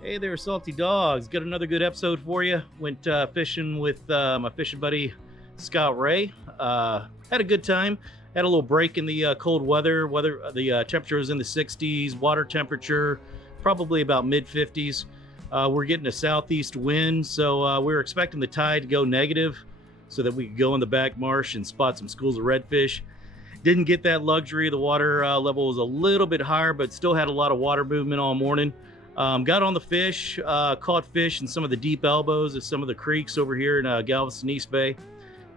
Hey there, salty dogs. Got another good episode for you. Went fishing with my fishing buddy Scott Ray. Had a good time. Had a little break in the cold weather. The temperature was in the 60s. Water temperature probably about mid 50s. We're getting a southeast wind, so we were expecting the tide to go negative so that we could go in the back marsh and spot some schools of redfish. Didn't get that luxury. The water level was a little bit higher, but still had a lot of water movement all morning. Got on the fish, caught fish in some of the deep elbows of some of the creeks over here in Galveston East Bay.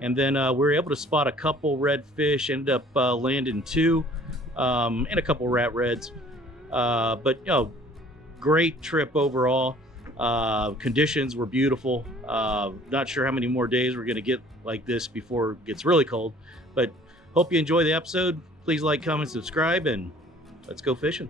And then we were able to spot a couple redfish, ended up landing two, and a couple rat reds. But you know, great trip overall. Conditions were beautiful. Not sure how many more days we're gonna get like this before it gets really cold, but hope you enjoy the episode. Please like, comment, subscribe, and let's go fishing.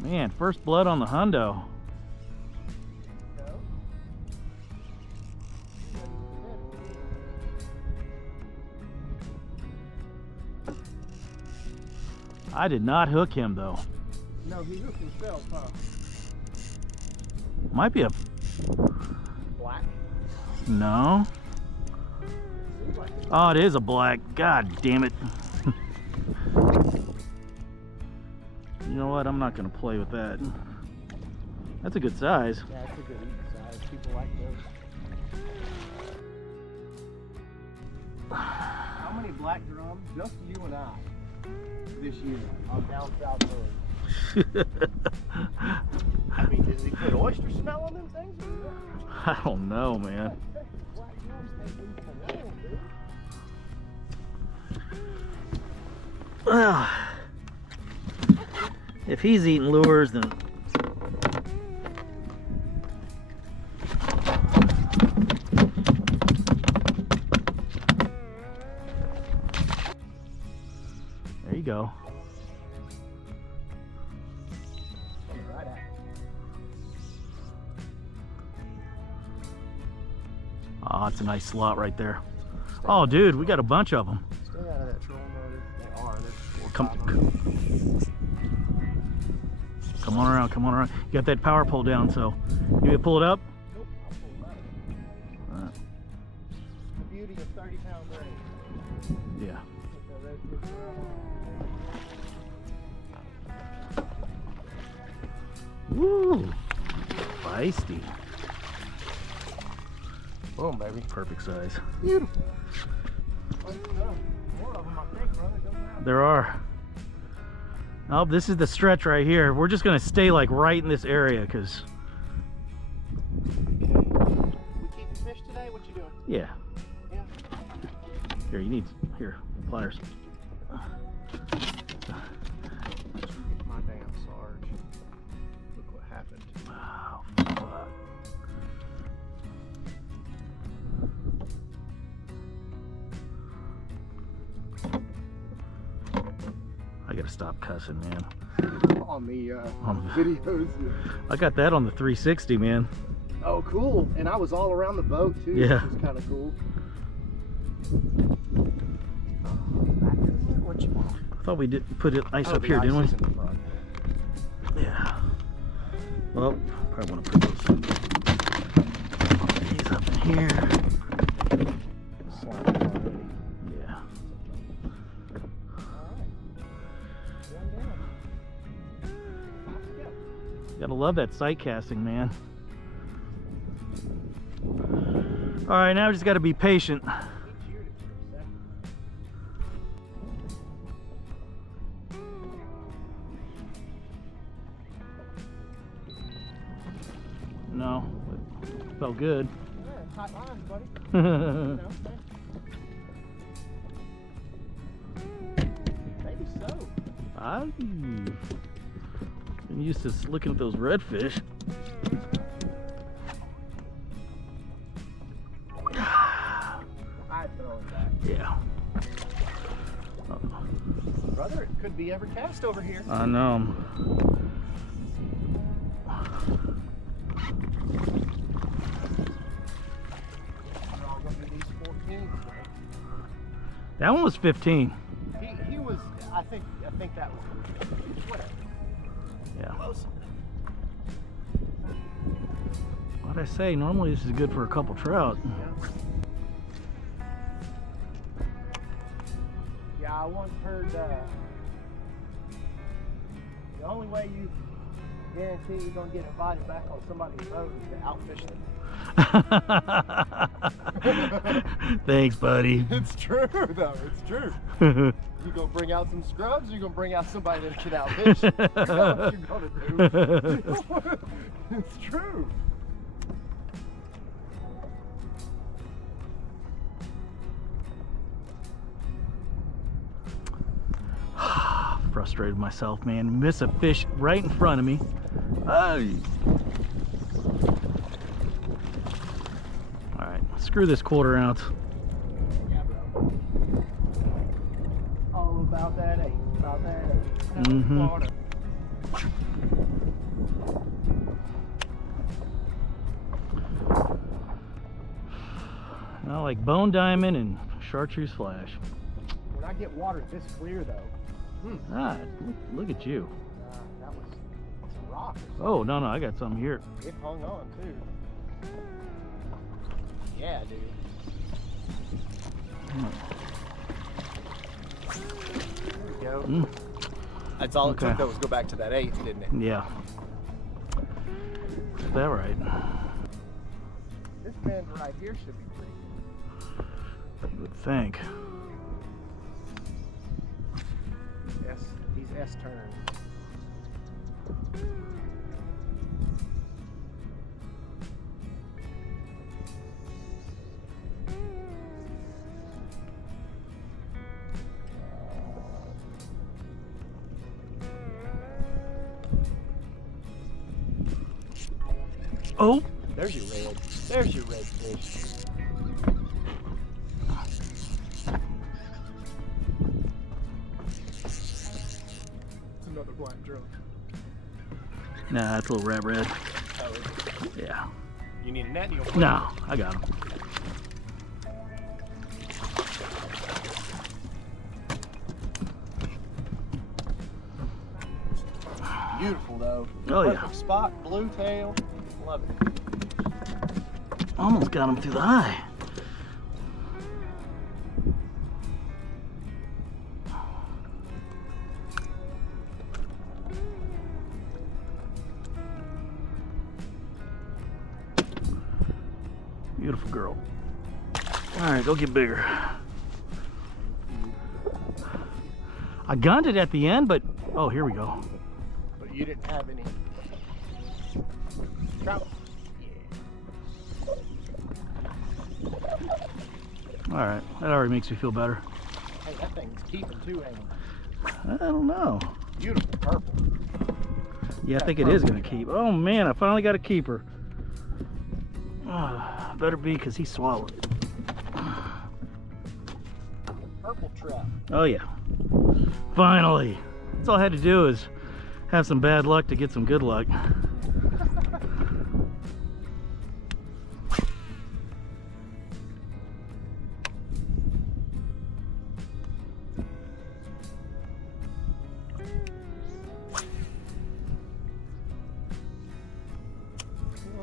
Man, first blood on the hundo. I did not hook him though. No, he hooked himself, huh? Might be a Black? no. Oh, it is a black. God damn it. You know what? I'm not gonna play with that. That's a good size. Yeah, it's a good eating size. People like those. How many black drums? Just you and I this year on down South Road. I mean, does he put oyster smell on them things? I don't know, man. Well, if he's eating lures, then there you go. Oh, it's a nice slot right there. Oh, dude, we got a bunch of them. Stay out of that trolling motor. They are. There's Come on around, come on around. You got that power pole down, so you need to pull it up? Nope, I'll pull it up. The beauty of 30-pound range. Yeah. Woo! Feisty. Boom, baby. Perfect size. Beautiful. More of them, I think, brother. There are. Oh, this is the stretch right here. We're just gonna stay like right in this area because. We keeping fish today? What you doing? Yeah. Yeah. Here, you need pliers. My damn Sarge. Look what happened. Oh, fuck. I gotta stop cussing, man. On the videos. I got that on the 360, man. Oh, cool. And I was all around the boat, too. Yeah. Which was kind of cool. What you want? I thought we did put it ice Oh, up the here, ice didn't we? is in the front. Yeah. Well, probably want to put these up in here. Yeah. Gotta love that sight casting, man. All right, now we just gotta be patient. No, it felt good. Yeah, tight lines, buddy. Maybe so. I'm used to looking at those redfish. I'd throw it back. Yeah. Brother, it could be ever cast over here. I know. That one was 15. He was. I think that was. Whatever. Yeah. Close. What'd I say? Normally this is good for a couple trout. Yeah, I once heard the only way you guarantee you're gonna get invited back on somebody's boat is to outfish them. Thanks, buddy. It's true, though. It's true. You gonna bring out some scrubs, or you gonna bring out somebody that can outfish? You know what you're gonna do. It's true. Frustrated myself, man. Miss a fish right in front of me. Hey. All right, screw this 1/4 ounce. Yeah, bro. All about that 8. About that 8. Mm-hmm. I like bone diamond and chartreuse flash. When I get water this clear, though. Ah, look at you. That was some rock. Oh, no, I got something here. It hung on, too. Yeah, dude. There we go. That's all it took, though, was go back to that 8, didn't it? Yeah. Is that right? This bend right here should be pretty good. You would think. These S turns. Oh! There's your red. There's your red fish. Another black drum. Nah, that's a little red. Oh, Yeah. you need a net? You No, I got him. Beautiful though. Oh, yeah. Perfect spot, blue tail. Love it. Almost got him through the eye. Beautiful girl. All right, go get bigger. I gunned it at the end, but oh, here we go. But you didn't have any trout. All right, that already makes me feel better. Hey, that thing's keeping too, ain't it? I don't know. Beautiful purple. Yeah, I think it is gonna keep. Oh man, I finally got a keeper. Better be, because he swallowed. Purple trout. Oh yeah. Finally. That's all I had to do is have some bad luck to get some good luck. Well,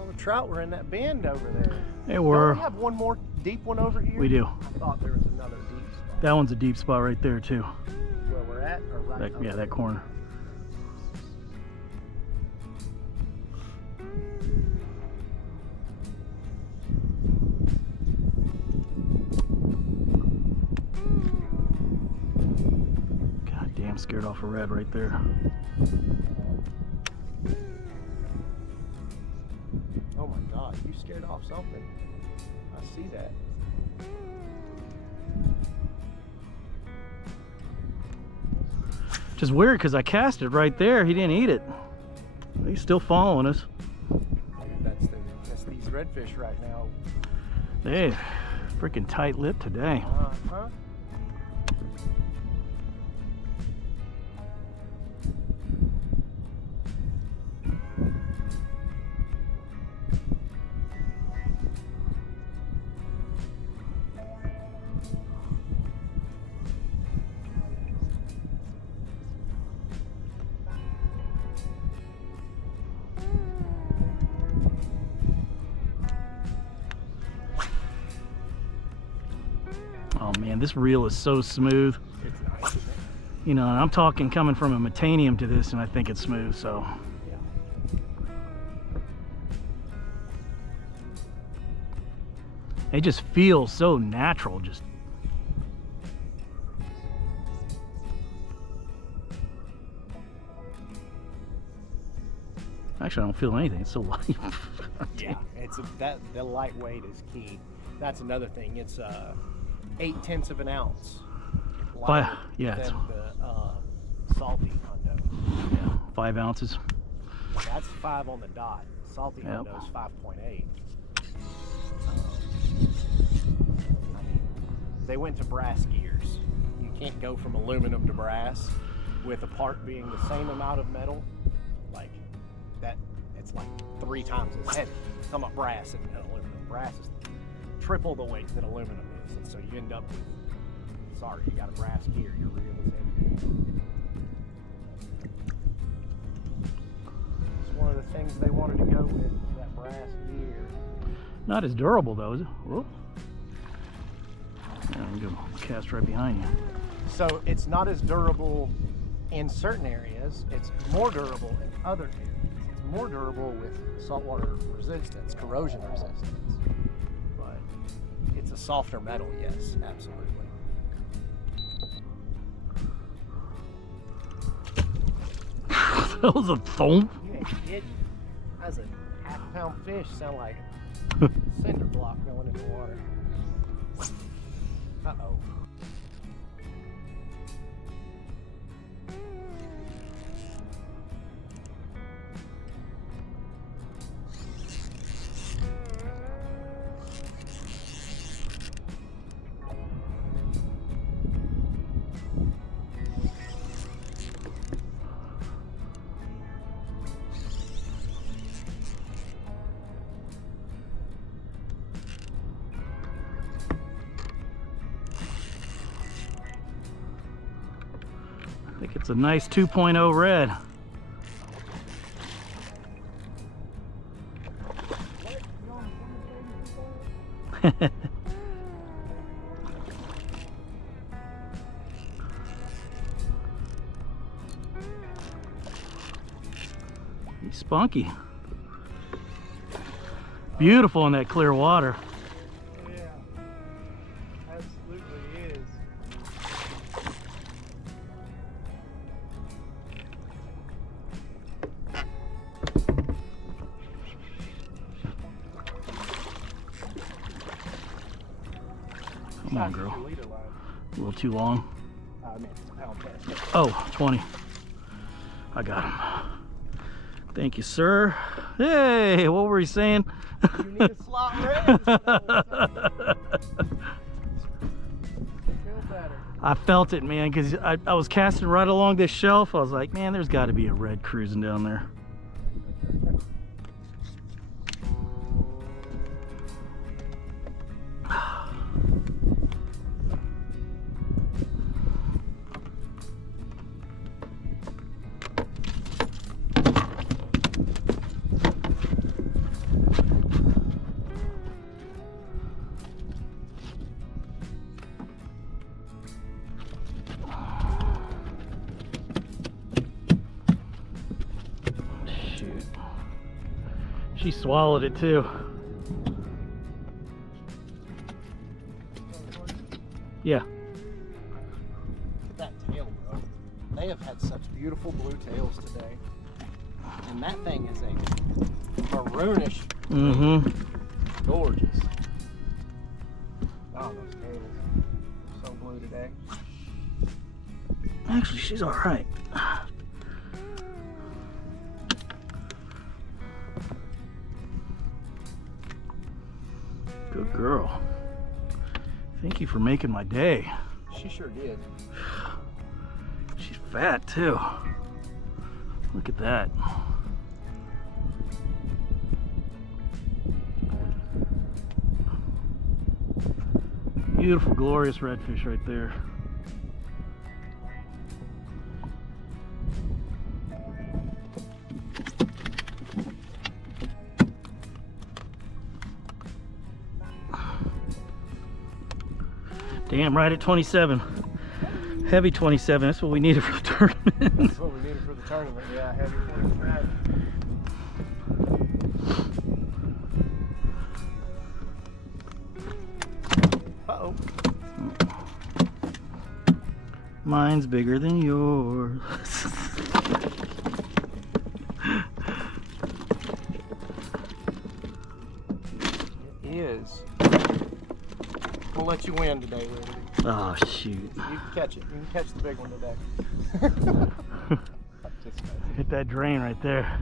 the trout were in that bend over there. They were. Don't we have one more deep one over here? We do. I thought there was another deep spot. That one's a deep spot right there too. Where we're at, or right That, over yeah, that there? corner. God damn, scared off a red right there. Oh my God, you scared off something. I see that. Which is weird because I cast it right there. He didn't eat it. He's still following us. That's these redfish right now. Hey, freaking tight lip today. Uh-huh. Oh man, this reel is so smooth. It's nice, isn't it? You know, and I'm talking coming from a metanium to this, and I think it's smooth, so. Yeah. It just feels so natural, just. Actually, I don't feel anything. It's so light. Yeah, the lightweight is key. That's another thing. It's 0.8 of an ounce. Yeah, Than the salty hundo. Yeah, 5 ounces. That's 5 on the dot. Salty Yep. hundo is 5.8. I mean, they went to brass gears. You can't go from aluminum to brass with a part being the same amount of metal. Like that, it's like 3 times as heavy. Talking about brass and aluminum. Brass is triple the weight that aluminum is, and so you end up with. Sorry, you got a brass gear. Your reel is heavy. It's one of the things they wanted to go with, that brass gear. Not as durable though, is it? Whoa. Yeah, I'm gonna cast right behind you. So it's not as durable in certain areas. It's more durable in other areas. It's more durable with saltwater resistance, corrosion resistance. But it's a softer metal, yes, absolutely. That was a thump. You ain't kidding. That's a half-pound fish. Sound like a cinder block going in the water. Uh-oh. I think it's a nice 2.0 red. He's spunky. Beautiful in that clear water. Yeah, absolutely is. Come on, girl. Leader line. A little too long. I mean, pound test. Oh, 20. I got him. Thank you, sir. Hey, what were you saying? You need a slot red. Feel better. I felt it, man, because I was casting right along this shelf. I was like, man, there's got to be a red cruising down there. Shoot. She swallowed it too. Yeah. Look at that tail, bro. They have had such beautiful blue tails today. And that thing is a maroonish. Mm-hmm. Gorgeous. Oh, those tails. So blue today. Actually, she's all right. Good girl. Thank you for making my day. She sure did. She's fat too. Look at that. Beautiful, glorious redfish right there. Damn, right at 27. Heavy 27. That's what we needed for the tournament. That's what we needed for the tournament. Yeah, heavy 27. Uh-oh. Mine's bigger than yours. It is. We'll let you win today, Rudy. Oh, shoot. You can catch it. You can catch the big one today. Hit that drain right there.